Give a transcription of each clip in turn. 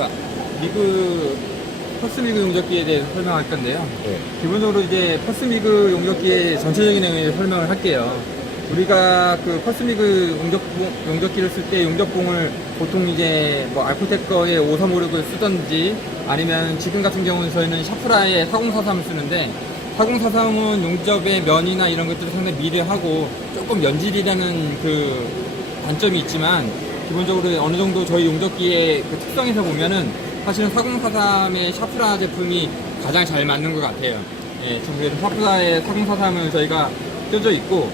자, 미그 퍼스 미그 용접기에 대해서 설명할 건데요. 네. 기본적으로 이제 퍼스 미그 용접기의 전체적인 내용을 설명을 할게요. 우리가 그 퍼스 미그 용접봉, 용접기를 쓸 때 용접봉을 보통 이제 뭐 알코텍 거의 5356을 쓰던지 아니면 지금 같은 경우는 저희는 샤프라의 4043을 쓰는데 4043은 용접의 면이나 이런 것들을 상당히 미려하고 조금 연질이라는 그 단점이 있지만 기본적으로 어느 정도 저희 용접기의 그 특성에서 보면은 사실은 4043의 샤프라 제품이 가장 잘 맞는 것 같아요. 예, 그래서 샤프라의 4043을 저희가 껴져 있고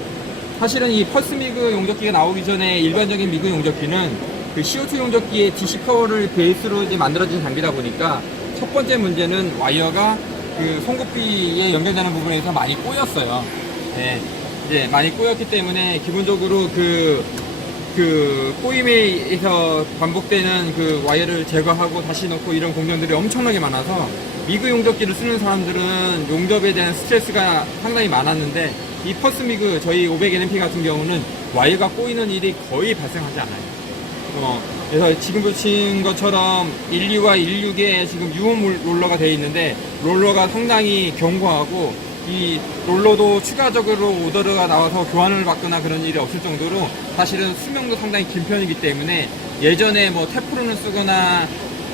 사실은 이 펄스 미그 용접기가 나오기 전에 일반적인 미그 용접기는 그 CO2 용접기의 DC 커버를 베이스로 이제 만들어진 장비다 보니까 첫 번째 문제는 와이어가 그 송곳비에 연결되는 부분에서 많이 꼬였어요. 네, 이제 많이 꼬였기 때문에 기본적으로 그, 그 꼬임에서 반복되는 그 와이어를 제거하고 다시 넣고 이런 공정들이 엄청나게 많아서 미그 용접기를 쓰는 사람들은 용접에 대한 스트레스가 상당히 많았는데 이 퍼스 미그 저희 500NMP 같은 경우는 와이어가 꼬이는 일이 거의 발생하지 않아요. 어, 그래서 지금 보신 것처럼 12와 16에 지금 유홈 롤러가 되어 있는데 롤러가 상당히 견고하고 이 롤러도 추가적으로 오더가 나와서 교환을 받거나 그런 일이 없을 정도로 사실은 수명도 상당히 긴 편이기 때문에 예전에 뭐 테프론을 쓰거나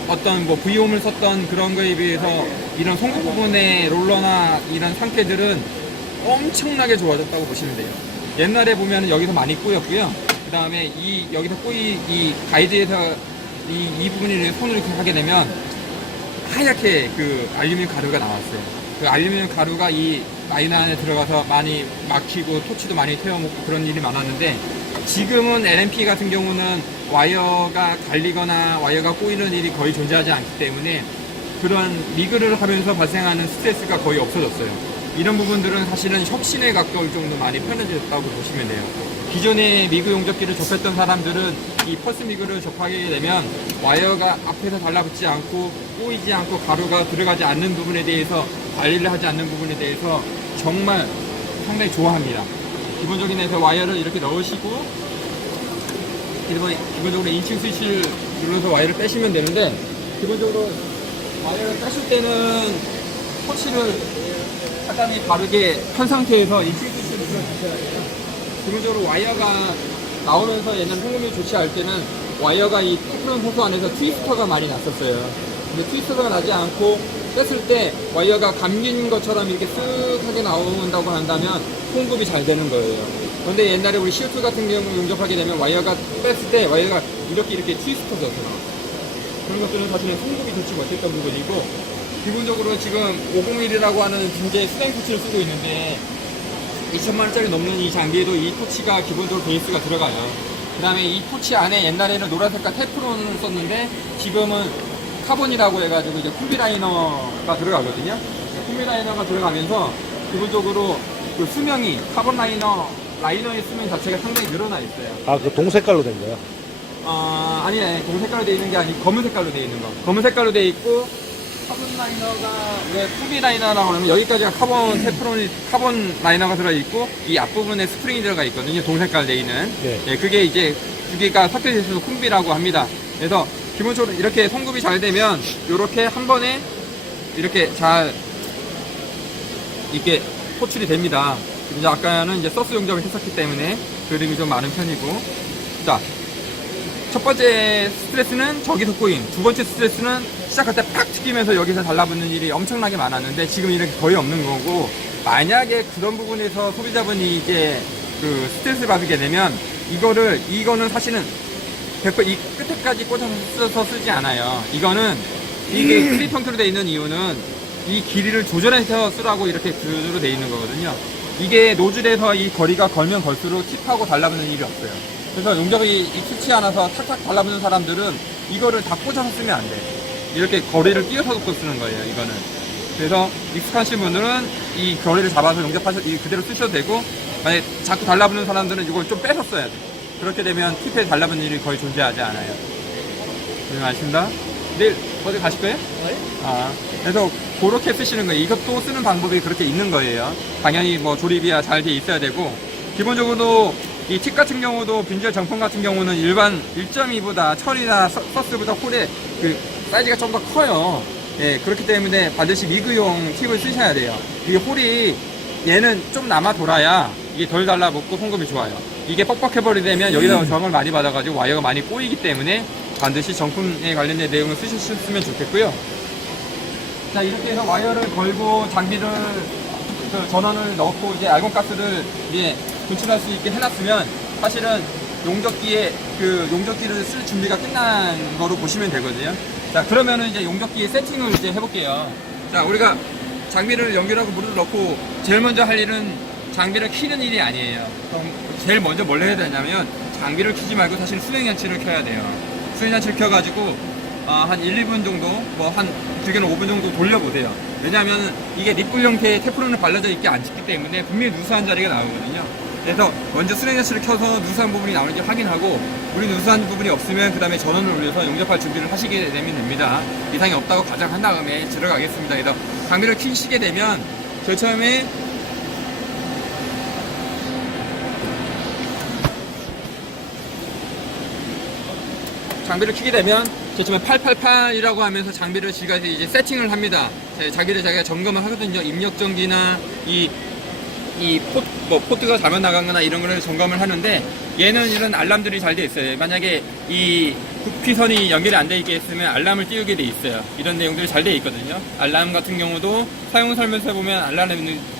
어떤 뭐 V홈을 썼던 그런 거에 비해서 이런 송곳 부분의 롤러나 이런 상태들은 엄청나게 좋아졌다고 보시면 돼요. 옛날에 보면 여기서 많이 꼬였고요. 그 다음에 이 여기서 꼬이 이 가이드에서 이, 이 부분을 손으로 이렇게 하게 되면 하얗게 그 알루미늄 가루가 나왔어요. 그 알루미늄 가루가 이 라인 안에 들어가서 많이 막히고 토치도 많이 태워먹고 그런 일이 많았는데 지금은 LMP 같은 경우는 와이어가 갈리거나 와이어가 꼬이는 일이 거의 존재하지 않기 때문에 그런 미그를 하면서 발생하는 스트레스가 거의 없어졌어요. 이런 부분들은 사실은 혁신에 가까울 정도 많이 편해졌다고 보시면 돼요. 기존에 미그 용접기를 접했던 사람들은 이 펄스 미그를 접하게 되면 와이어가 앞에서 달라붙지 않고 꼬이지 않고 가루가 들어가지 않는 부분에 대해서 관리를 하지 않는 부분에 대해서 정말 상당히 좋아합니다. 기본적인 에서 와이어를 이렇게 넣으시고 기본- 기본적으로 인칭 스위치를 눌러서 와이어를 빼시면 되는데 기본적으로 와이어를 빼실 때는 터치를 사람이 바르게 한 상태에서 인칭 스위치를 눌러주셔야 돼요. 기본적으로 와이어가 나오면서 옛날 흥금이 좋지 않을 때는 와이어가 이 테프론 호수 안에서 트위스터가 많이 났었어요. 근데 트위스터가 나지 않고 뺐을 때 와이어가 감긴 것처럼 이렇게 쓱 하게 나온다고 한다면 공급이 잘 되는 거예요. 그런데 옛날에 우리 CO2 같은 경우 용접하게 되면 와이어가 뺐을 때 와이어가 이렇게 이렇게 나왔어요. 그런 것들은 사실은 공급이 좋지 못했던 부분이고 기본적으로 지금 501이라고 하는 굉장히 수냉 토치를 쓰고 있는데 2천만 원짜리 넘는 이 장비에도 이 토치가 기본적으로 베이스가 들어가요. 그 다음에 이 토치 안에 옛날에는 노란색깔 테프론을 썼는데 지금은 카본이라고 해가지고 이제 콤비라이너가 들어가거든요. 콤비라이너가 들어가면서 기본적으로 그 수명이 카본 라이너 라이너의 수명 자체가 상당히 늘어나 있어요. 아, 그 동색깔로 된 거야? 아, 아니, 아니, 검은 색깔로 되어 있는 게 아니고 검은 색깔로 되어 있는 거. 검은 색깔로 되어 있고, 카본 라이너가, 왜 투비 라이너라고 하면 여기까지가 카본 테프론이, 카본 라이너가 들어 있고, 이 앞부분에 스프링이 들어가 있거든요. 동색깔 되어 있는. 네. 예, 그게 이제 두 개가 섞여져 있어서 콤비라고 합니다. 그래서 기본적으로 이렇게 성급이 잘 되면, 이렇게 한 번에 이렇게 잘, 이렇게 호출이 됩니다. 이제 아까는 이제 서스 용접을 했었기 때문에 그림이 좀 많은 편이고. 자, 첫 번째 스트레스는 저기서 꼬임. 두 번째 스트레스는 시작할 때 팍 튀기면서 여기서 달라붙는 일이 엄청나게 많았는데 지금 이렇게 거의 없는 거고 만약에 그런 부분에서 소비자분이 이제 그 스트레스를 받게 되면 이거를 이거는 사실은 100%이 끝에까지 꽂아서 쓰지 않아요. 이거는 이게 클립 형태로 되어 있는 이유는 이 길이를 조절해서 쓰라고 이렇게 구조로 되어 있는 거거든요. 이게 노즐에서 이 거리가 걸면 걸수록 팁하고 달라붙는 일이 없어요. 그래서 용접이 익숙치 않아서 탁탁 달라붙는 사람들은 이거를 다 꽂아서 쓰면 안 돼. 이렇게 거리를 띄어서 놓고 쓰는 거예요, 이거는. 그래서 익숙하신 분들은 이 거리를 잡아서 용접하셔, 이 그대로 쓰셔도 되고, 만약에 자꾸 달라붙는 사람들은 이걸 좀 빼서 써야 돼. 그렇게 되면 팁에 달라붙는 일이 거의 존재하지 않아요. 네, 아십니다. 내일 어디 가실 거예요? 아, 그래서 그렇게 쓰시는 거예요. 이것도 쓰는 방법이 그렇게 있는 거예요. 당연히 뭐 조립이야 잘 돼 있어야 되고, 기본적으로 이 팁 같은 경우도 빈젤 정품 같은 경우는 일반 1.2보다 철이나 서- 서스보다 홀에 그 사이즈가 좀 더 커요. 예, 그렇기 때문에 반드시 미그용 팁을 쓰셔야 돼요. 이 홀이 얘는 좀 남아 돌아야 이게 덜 달라붙고 송금이 좋아요. 이게 뻑뻑해버리면 여기다가 저항을 많이 받아가지고 와이어가 많이 꼬이기 때문에 반드시 정품에 관련된 내용을 쓰셨으면 좋겠고요. 자, 이렇게 해서 와이어를 걸고 장비를 그 전원을 넣고 이제 알곤가스를 이제 분출할 수 있게 해놨으면 사실은 용접기에 그 용접기를 쓸 준비가 끝난 거로 보시면 되거든요. 자, 그러면은 이제 용접기 세팅을 이제 해볼게요. 자, 우리가 장비를 연결하고 물을 넣고 제일 먼저 할 일은 장비를 키는 일이 아니에요. 그럼 제일 먼저 뭘 해야 되냐면 장비를 키지 말고 사실 수냉장치를 켜야 돼요. 수냉장치를 켜가지고 아, 한 1, 2분 정도, 뭐, 한, 길게는 5분 정도 돌려보세요. 왜냐하면 이게 니뿔 형태의 테프론을 발라져 있게 안 찍기 때문에 분명히 누수한 자리가 나오거든요. 그래서 먼저 수냉장치를 켜서 누수한 부분이 나오는지 확인하고, 우리 누수한 부분이 없으면 그 다음에 전원을 올려서 용접할 준비를 하시게 되면 됩니다. 이상이 없다고 가정한 다음에 들어가겠습니다. 그래서 장비를 켜시게 되면, 저 처음에 장비를 켜게 되면 저처럼 888이라고 하면서 장비를 지가 이제 세팅을 합니다. 자, 자기를 자기가 점검을 하거든요. 입력전기나 이, 이 포, 뭐 포트가 잘못 나간 거나 이런 거를 점검을 하는데 얘는 이런 알람들이 잘 돼 있어요. 만약에 이 부피선이 연결이 안 돼 있게 했으면 알람을 띄우게 돼 있어요. 이런 내용들이 잘 돼 있거든요. 알람 같은 경우도 사용 설명서에 보면 알람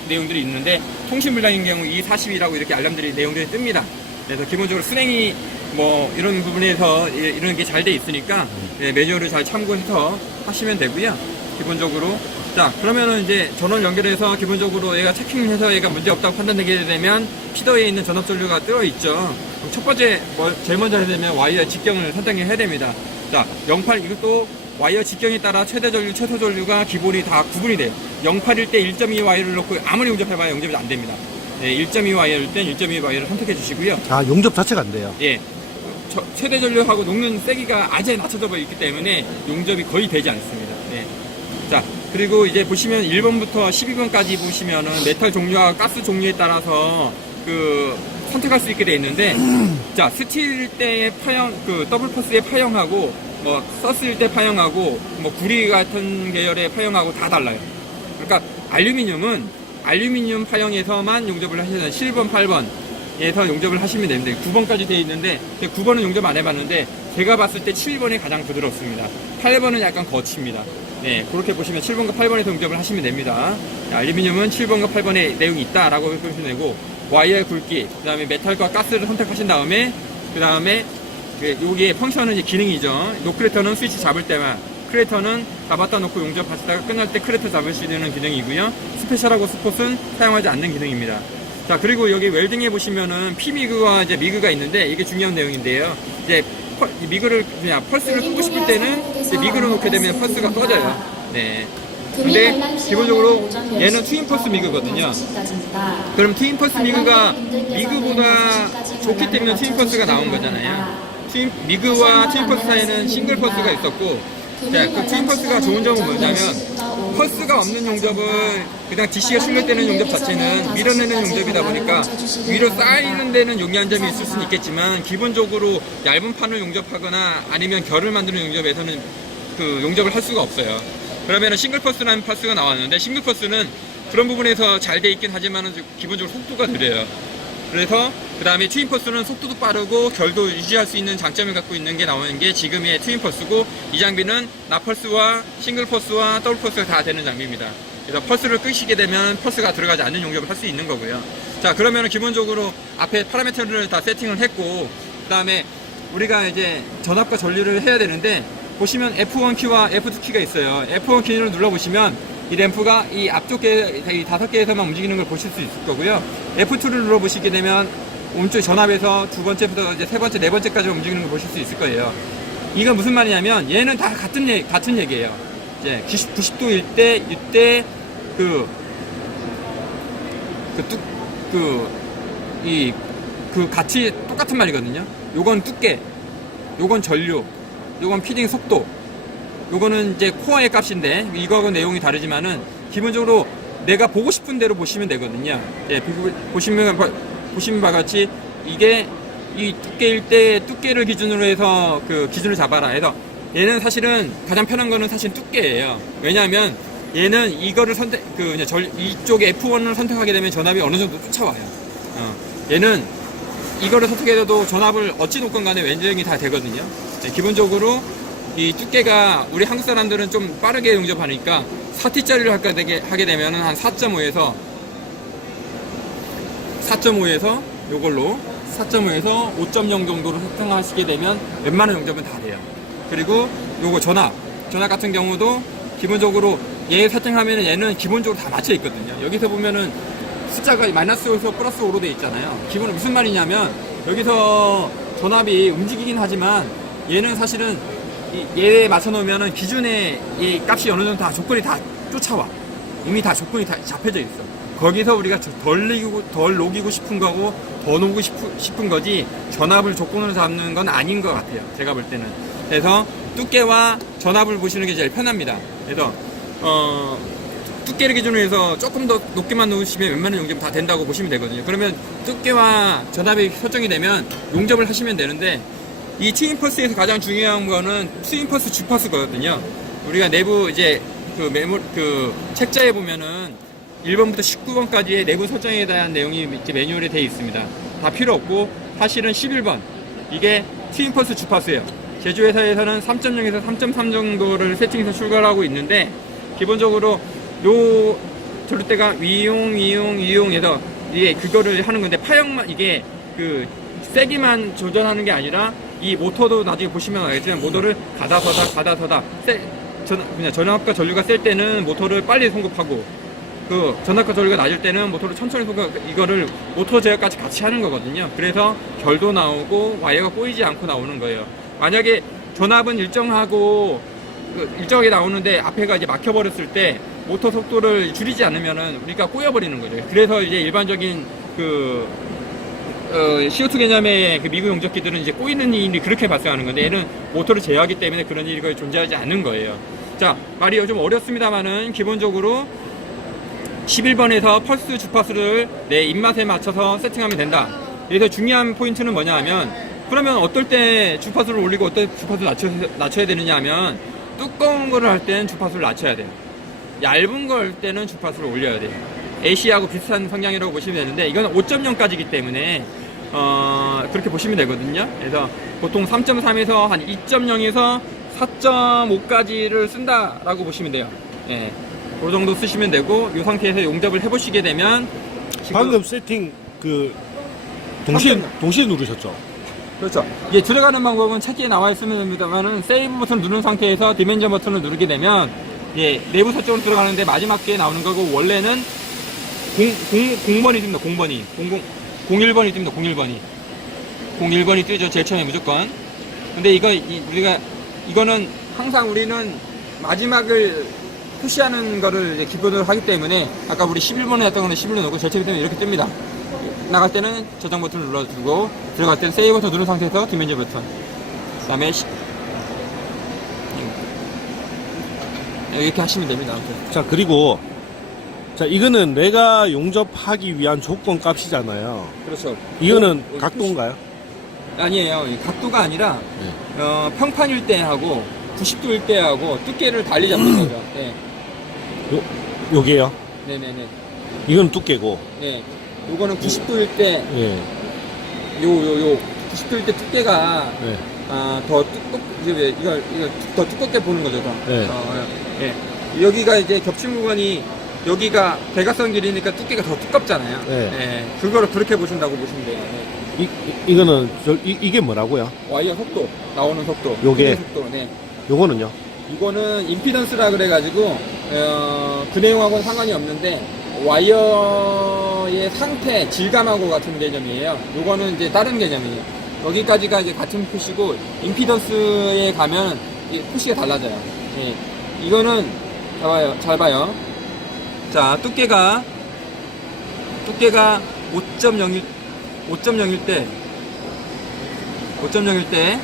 내용들이 있는데 통신 불량인 경우 E42라고 이렇게 알람들이 내용들이 뜹니다. 그래서 기본적으로 순행이 뭐 이런 부분에서 예, 이런 게 잘 돼 있으니까 예, 매뉴얼을 잘 참고해서 하시면 되고요. 기본적으로 자 그러면은 이제 전원 연결해서 기본적으로 얘가 체킹해서 얘가 문제 없다고 판단되게 되면 피더에 있는 전압 전류가 뜨어 있죠. 첫 번째 뭐 제일 먼저 해야 되면 와이어 직경을 선택해야 됩니다. 자 08 이것도 와이어 직경에 따라 최대 전류, 최소 전류가 기본이 다 구분이 돼요. 08일 때1.2 와이어를 넣고 아무리 용접해봐야 용접이 안 됩니다. 네, 1.2 와이어일 땐 1.2 와이어를 선택해 주시고요. 아, 용접 자체가 안 돼요. 예. 저- 최대 전류하고 녹는 세기가 아주 낮춰져 있기 때문에 용접이 거의 되지 않습니다. 네. 자, 그리고 이제 보시면 1번부터 12번까지 보시면은 메탈 종류와 가스 종류에 따라서 그 선택할 수 있게 돼 있는데 자, 스틸 때의 파형 그 더블 퍼스의 파형하고 뭐 썼을 때 파형하고 뭐 구리 같은 계열의 파형하고 다 달라요. 그러니까 알루미늄은 알루미늄 파형에서만 용접을 하셔야 돼요. 7번, 8번. 에서 용접을 하시면 됩니다. 9번까지 되어 있는데 9번은 용접 안 해봤는데 제가 봤을 때 7번이 가장 부드럽습니다. 8번은 약간 거칩니다. 네, 그렇게 보시면 7번과 8번에서 용접을 하시면 됩니다. 알루미늄은 7번과 8번에 내용이 있다라고 보시면 되고 와이어의 굵기, 그 다음에 메탈과 가스를 선택하신 다음에 그 다음에 여기에 펑션은 기능이죠. 노크레터는 스위치 잡을 때만 크레터는 잡았다 놓고 용접하시다가 끝날 때 크레터 잡을 수 있는 기능이고요. 스페셜하고 스폿은 사용하지 않는 기능입니다. 자 그리고 여기 웰딩에 보시면은 피미그와 이제 미그가 있는데 이게 중요한 내용인데요. 이제 펄- 이 미그를 그냥 펄스를 끄고 싶을 때는 이제 미그를 놓게 되면 펄스가 꺼져요. 네. 근데 기본적으로 얘는 트윈 펄스 미그거든요. 그럼 트윈 펄스 미그가 미그보다 좋기 때문에 트윈 펄스가 나온 거잖아요. 트윈 미그와 트윈 펄스 사이에는 싱글 펄스가 있었고 자, 그 트윈 펄스가 좋은 점은 뭐냐면 펄스가 없는 용접은 그냥 DC가 출력되는 용접 자체는 밀어내는 용접이다 보니까 위로 쌓이는 데는 용이한 점이 있을 수는 있겠지만 기본적으로 얇은 판을 용접하거나 아니면 결을 만드는 용접에서는 그 용접을 할 수가 없어요. 그러면 싱글 퍼스라는 파스가 나왔는데 싱글 퍼스는 그런 부분에서 잘 돼 있긴 하지만 기본적으로 속도가 느려요. 그래서 그 다음에 트윈 퍼스는 속도도 빠르고 결도 유지할 수 있는 장점을 갖고 있는 게 나오는 게 지금의 트윈 퍼스고 이 장비는 나펄스와 싱글 퍼스와 더블 퍼스가 다 되는 장비입니다. 그래서 퍼스를 끄시게 되면 퍼스가 들어가지 않는 용접을 할 수 있는 거고요. 자 그러면 기본적으로 앞에 파라미터를 다 세팅을 했고 그 다음에 우리가 이제 전압과 전류를 해야 되는데 보시면 F1 키와 F2 키가 있어요. F1 키를 눌러보시면 이 램프가 이 앞쪽 개, 이 다섯 개에서만 움직이는 걸 보실 수 있을 거고요. F2를 눌러보시게 되면 오른쪽 전압에서 두 번째부터 이제 세 번째, 네 번째까지 움직이는 걸 보실 수 있을 거예요. 이건 무슨 말이냐면 얘는 다 같은 얘기, 같은 얘기예요. 이제 90, 90도일 때 이때 그, 그 뚝, 그, 이, 그 같이 똑같은 말이거든요. 요건 두께, 요건 전류, 요건 피딩 속도, 요거는 이제 코어의 값인데 이거하고 내용이 다르지만은 기본적으로 내가 보고 싶은 대로 보시면 되거든요. 예, 비- 보시면 바- 보시면 바 같이 이게 이 두께일 때 두께를 기준으로 해서 그 기준을 잡아라 해서 얘는 사실은 가장 편한 거는 사실 두께예요. 왜냐하면 얘는 이거를 선택 그 그냥 절 이쪽 F1을 선택하게 되면 전압이 어느 정도 쫓아와요. 어. 얘는 이거를 선택해도 전압을 어찌 놓건 간에 왼쪽이 다 되거든요. 네, 기본적으로 이 두께가 우리 한국 사람들은 좀 빠르게 용접하니까 4T짜리를 할까 되게 하게 되면 한 4.5에서 4.5에서 요걸로 4.5에서 5.0 정도로 설정하시게 되면 웬만한 용접은 다 돼요. 그리고 요거 전압, 전압 같은 경우도 기본적으로 얘 설정하면 얘는 기본적으로 다 맞춰 있거든요. 여기서 보면은 숫자가 마이너스에서 플러스 5로 돼 있잖아요. 기본은 무슨 말이냐면 여기서 전압이 움직이긴 하지만 얘는 사실은 이- 얘에 맞춰 놓으면은 기준의 이 값이 어느 정도 다 조건이 다 쫓아와. 이미 다 조건이 다 잡혀져 있어. 거기서 우리가 저- 덜 녹이고, 덜 녹이고 싶은 거고, 더 녹이고 싶은, 거지, 전압을 조건으로 잡는 건 아닌 것 같아요. 제가 볼 때는. 그래서 두께와 전압을 보시는 게 제일 편합니다. 그래서, 어, 두께를 기준으로 해서 조금 더 높게만 놓으시면 웬만한 용접 다 된다고 보시면 되거든요. 그러면 두께와 전압이 설정이 되면 용접을 하시면 되는데, 이 트윈퍼스에서 가장 중요한 거는 트윈퍼스 주퍼스거든요. 우리가 내부 이제 그 메모 그 책자에 보면은 1번부터 19번까지의 내부 설정에 대한 내용이 이제 매뉴얼에 되어 있습니다. 다 필요 없고 사실은 11번 이게 트윈퍼스 주파수예요. 제조회사에서는 3.0에서 3.3 정도를 세팅해서 출고를 하고 있는데 기본적으로 요 절대가 위용 위용 위용해서 이게 그거를 하는 건데 파형만 이게 그 세기만 조절하는 게 아니라 이 모터도 나중에 보시면 알겠지만 모터를 가다 서다 가다 서다 세, 전압과 전류가 셀 때는 모터를 빨리 송급하고 그 전압과 전류가 낮을 때는 모터를 천천히 송급 이거를 모터 제어까지 같이 하는 거거든요. 그래서 결도 나오고 와이어가 꼬이지 않고 나오는 거예요. 만약에 전압은 일정하고 그 일정하게 나오는데 앞에가 이제 막혀버렸을 때 모터 속도를 줄이지 않으면은 우리가 꼬여버리는 거죠. 그래서 이제 일반적인 그 어, CO2 개념의 그 미국 용접기들은 이제 꼬이는 일이 그렇게 발생하는 건데 얘는 모터를 제어하기 때문에 그런 일이 존재하지 않는 거예요. 자, 말이 좀 어렵습니다만은 기본적으로 11번에서 펄스 주파수를 내 입맛에 맞춰서 세팅하면 된다. 그래서 중요한 포인트는 뭐냐 하면 그러면 어떨 때 주파수를 올리고 어떨 때 주파수를 낮춰, 낮춰야 되느냐 하면 두꺼운 거를 할 때는 주파수를 낮춰야 돼요. 얇은 걸 할 때는 주파수를 올려야 돼요. AC하고 비슷한 성향이라고 보시면 되는데 이건 5.0까지기 때문에 어, 그렇게 보시면 되거든요. 그래서 보통 3.3에서 한 2.0에서 4.5까지를 쓴다라고 보시면 돼요. 예. 그 정도 쓰시면 되고 이 상태에서 용접을 해보시게 되면 지금- 방금 세팅 그 동시에 삼점- 동시에 누르셨죠? 그렇죠. 이게 들어가는 방법은 책에 나와 있으면 됩니다만은 세이브 버튼을 누른 상태에서 디멘전 버튼을 누르게 되면 예, 내부 설정으로 들어가는데 마지막 게 나오는 거고 원래는 0, 0, 0번이 뜹니다. 0번이. 00, 01번이 뜹니다. 01번이. 01번이 뜨죠. 제일 처음에 무조건. 근데 이거 이- 우리가 이거는 항상 우리는 마지막을 푸시하는 거를 기본으로 하기 때문에 아까 우리 11번에 했던 거는 11번 넣고 제일 처음에 뜨면 이렇게 뜹니다. 나갈 때는 저장 버튼을 눌러주고 들어갈 때는 세이브 버튼 누른 상태에서 디멘전 버튼 그 다음에 시... 이렇게 하시면 됩니다. 자 그리고 자 이거는 내가 용접하기 위한 조건 값이잖아요. 그렇죠 이거는 어, 각도인가요? 아니에요 이 각도가 아니라 네. 어, 평판일 때 하고 90도일 때 하고 두께를 달리 잡는 거죠 네. 요 요게요. 네네네 이건 두께고. 네. 요거는 90도일 때 예. 요 요 요 90도일 때 두께가 네. 아, 더 두껍, 이제 왜, 이거, 이거 더 두껍게 보는 거죠, 더. 네. 어, 예. 여기가 이제 겹친 부분이, 여기가 대각선 길이니까 두께가 더 두껍잖아요. 네. 예. 그거를 그렇게 보신다고 보시면 돼요. 네. 이, 이 이거는 저, 이, 이게 뭐라고요? 와이어 속도, 나오는 속도. 요게? 속도, 네. 요거는요? 이거는 임피던스라 그래가지고, 어, 그 내용하고는 상관이 없는데, 와이어의 상태, 질감하고 같은 개념이에요. 요거는 이제 다른 개념이에요. 여기까지가 이제 같은 푸시고, 임피던스에 가면 이 푸시가 달라져요. 예. 이거는, 잘 봐요. 잘 봐요. 자, 두께가, 두께가 5.01, 5.01 때, 5.01 때,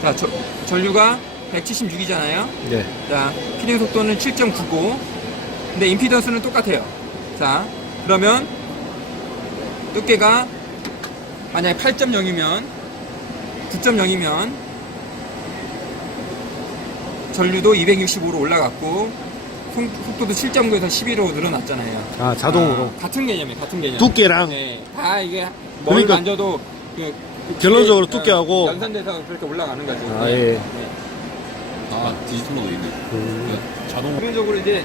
자, 저, 전류가 176이잖아요. 네. 자, 피딩 속도는 7.99. 근데 임피던스는 똑같아요. 자, 그러면 두께가 만약에 8.0이면 9.0이면 전류도 265로 올라갔고 속- 속도도 7.9에서 11로 늘어났잖아요. 아, 자동으로. 아, 같은 개념이에요. 같은 개념. 두께랑 네, 다 이게 뭘 그러니까 만져도 그, 그 결론적으로 뒤에, 두께하고- 어, 연산돼서 그렇게 올라가는 거죠. 아, 네. 예. 네. 아 디지털로 돼 있네. 음. 그러니까 자동 기본적으로 이제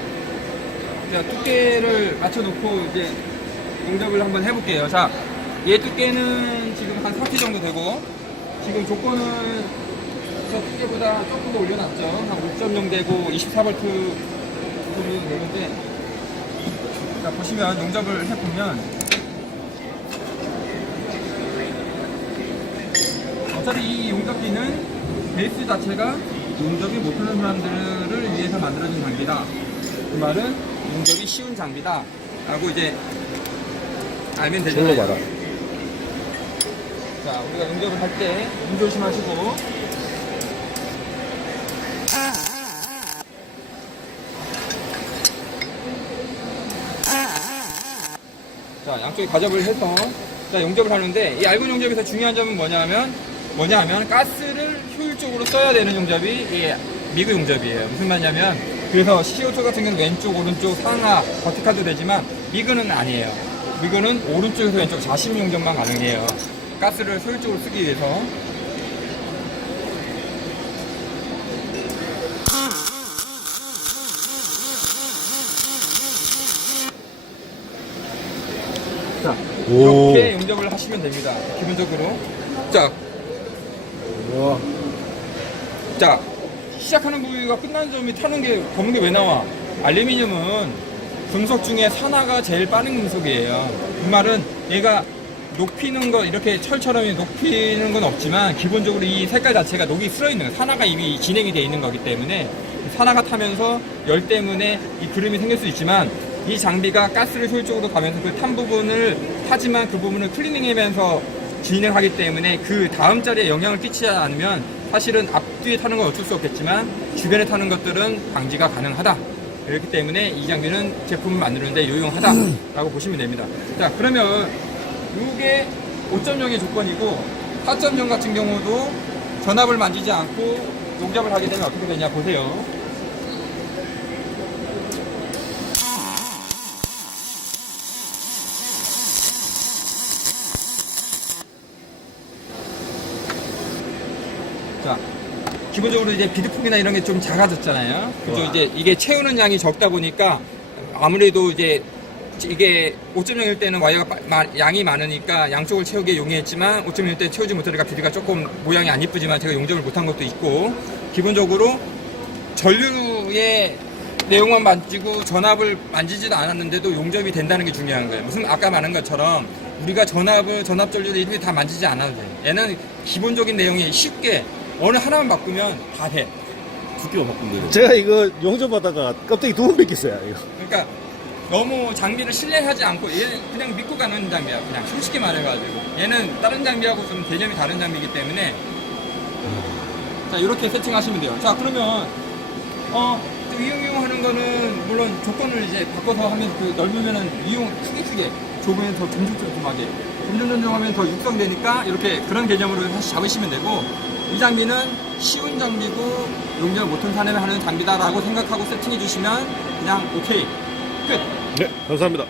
자, 두께를 맞춰놓고 이제 용접을 한번 해볼게요. 자, 얘 두께는 지금 한 4T 정도 되고 지금 조건은 저 두께보다 조금 더 올려놨죠. 한 5.0 되고 24V 정도 되는데 자, 보시면 용접을 해보면 어차피 이 용접기는 베이스 자체가 용접이 못하는 사람들을 위해서 만들어진 장비다. 그 말은 용접이 쉬운 장비다. 라고 이제 알면 되잖아요. 불러봐라. 자, 우리가 용접을 할 때 눈 조심하시고. 자, 양쪽에 가접을 해서 자, 용접을 하는데 이 얇은 용접에서 중요한 점은 뭐냐면 뭐냐 하면 가스를 효율적으로 써야 되는 용접이 이 미그 용접이에요. 무슨 말이냐면 그래서 CO2 같은 경우는 왼쪽, 오른쪽, 상하, 버티칼도 되지만 미그는 아니에요. 미그는 오른쪽에서 왼쪽 자심 용접만 가능해요. 가스를 효율적으로 쓰기 위해서 자, 오. 이렇게 용접을 하시면 됩니다. 기본적으로. 자. 자, 시작하는 부위가 끝나는 점이 타는 게, 검은 게 왜 나와? 알루미늄은 금속 중에 산화가 제일 빠른 금속이에요. 그 말은 얘가 녹히는 거, 이렇게 철처럼 녹히는 건 없지만, 기본적으로 이 색깔 자체가 녹이 쓸어 있는, 산화가 이미 진행이 돼 있는 거기 때문에, 산화가 타면서 열 때문에 이 그름이 생길 수 있지만, 이 장비가 가스를 효율적으로 가면서 그 탄 부분을 타지만 그 부분을 클리닝하면서 진행하기 때문에 그 다음 자리에 영향을 끼치지 않으면 사실은 앞뒤에 타는 건 어쩔 수 없겠지만 주변에 타는 것들은 방지가 가능하다. 그렇기 때문에 이 장비는 제품을 만드는데 유용하다라고 보시면 됩니다. 자 그러면 이게 5.0의 조건이고 4.0 같은 경우도 전압을 만지지 않고 용접을 하게 되면 어떻게 되냐 보세요. 자, 기본적으로 이제 비드폭이나 이런 게 좀 작아졌잖아요. 그죠? 우와. 이제 이게 채우는 양이 적다 보니까 아무래도 이제 이게 5.0일 때는 와이어가 마- 양이 많으니까 양쪽을 채우기에 용이했지만 5.1일 때 채우지 못하니까 비드가 조금 모양이 안 이쁘지만 제가 용접을 못한 것도 있고 기본적으로 전류의 내용만 만지고 전압을 만지지도 않았는데도 용접이 된다는 게 중요한 거예요. 무슨 아까 말한 것처럼 우리가 전압을 전압 전류를 이렇게 다 만지지 않아도 돼. 얘는 기본적인 내용이 쉽게 어느 하나만 바꾸면 다 돼. 두께만 바꾸면 되네. 제가 이거 용접하다가 껍데기 두 번 뺏겼어요, 이거. 그러니까 너무 장비를 신뢰하지 않고 얘는 그냥 믿고 가는 장비야. 그냥 솔직히 말해가지고 얘는 다른 장비하고 좀 개념이 다른 장비이기 때문에 자 이렇게 세팅하시면 돼요. 자 그러면 어 이용 이용하는 거는 물론 조건을 이제 바꿔서 하면 그 넓으면은 이용 크게 크게 좁으면 더 듬직듬직하게 점점점점하면 더 육성되니까 이렇게 그런 개념으로 다시 잡으시면 되고 이 장비는 쉬운 장비고 용접 못한 사람이 하는 장비다라고 생각하고 세팅해 주시면 그냥 오케이 끝. 네, 감사합니다.